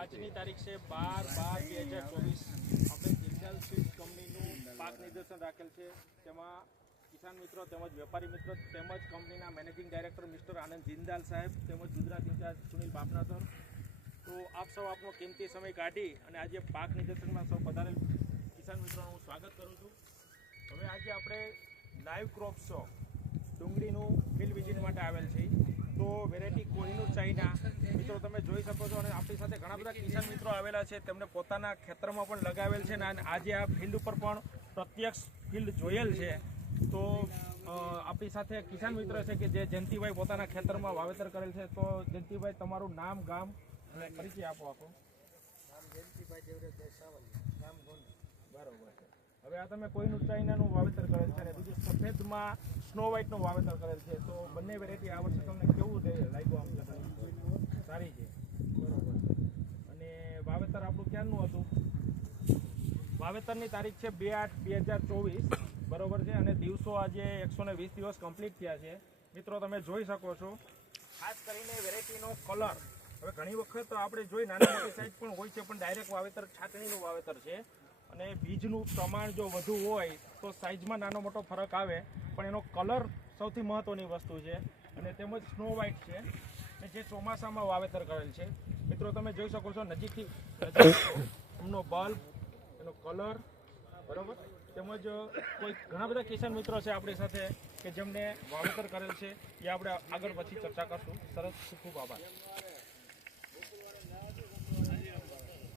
આજની તારીખ છે 12/12/2024. આપણે જિંદાલ સીડ્સ કંપનીનું પાક નિદર્શન રાખેલ છે. તેમાં કિસાન મિત્રો તેમજ વેપારી મિત્રો તેમજ કંપનીના મેનેજિંગ ડાયરેક્ટર મિસ્ટર આનંદ જિંદાલ સાહેબ તેમજ ગુજરાત ઇન્ચાર્જ સુનિલ બાપના સર. તો આપ સૌ આપનો કિંમતી સમય કાઢી અને આજે પાક નિદર્શનમાં સૌ પધારેલ કિસાન મિત્રોનું હું સ્વાગત કરું છું. હવે આજે આપણે લાઈવ ક્રોપ શો ડુંગળીનું ફિલ્ડ વિઝિટ માટે આવેલ છે. તો વેરાયટી કોહિનૂર ચાઇના મિત્રો તમે જોઈ શકો છો અને આપણી સાથે ઘણા બધા કિસાન મિત્રો આવેલા છે. તેમને પોતાના ખેતરમાં પણ લગાવેલ છે અને આજે આ ફિલ્ડ ઉપર પણ પ્રત્યક્ષ ફિલ્ડ જોયેલ છે. તો આપણી સાથે કિસાન મિત્ર છે કે જે જયંતિભાઈ પોતાના ખેતરમાં વાવેતર કરેલ છે. તો જયંતિભાઈ, તમારું નામ, ગામ અને પરિચય આપો. નામ જયંતિભાઈ દેવરાજભાઈ સાવલિયા, ગામ ગોંડલ. બરોબર છે. હવે આ તમે કોહિનૂર ચાઇનાનું વાવેતર કરેલ છે અને બીજું સફેદમાં સ્નો વ્હાઇટનું વાવેતર કરેલ છે. તો બંને વેરાયટી આ વર્ષે તમને કેવું લાગ્યું? આમ સારી છે. બરોબર. અને વાવેતર આપણું ક્યારનું હતું? વાવેતરની તારીખ છે 2/8/2024. બરોબર છે. અને દિવસો આજે 120 દિવસ કમ્પ્લીટ થયા છે. મિત્રો તમે જોઈ શકો છો, ખાસ કરીને વેરાયટીનો કલર. હવે ઘણી વખત આપણે જોઈ નાની મોટી સાઈઝ પણ હોય છે, પણ ડાયરેક્ટ વાવેતર છાટણીનું વાવેતર છે. અને બીજનું પ્રમાણ જો વધુ હોય તો સાઇઝમાં નાનો મોટો ફરક આવે, પણ એનો કલર સૌથી મહત્ત્વની વસ્તુ છે. અને તેમજ સ્નો વ્હાઇટ છે જે ચોમાસામાં વાવેતર કરેલ છે. મિત્રો તમે જોઈ શકો છો નજીકથી એમનો બલ્બ, એનો કલર, બરાબર. તેમજ કોઈ ઘણા બધા કિસાન મિત્રો છે આપણી સાથે કે જેમને વાવેતર કરેલ છે. એ આપણે આગળ પછી ચર્ચા કરશું. સરસ, ખૂબ ખૂબ આભાર.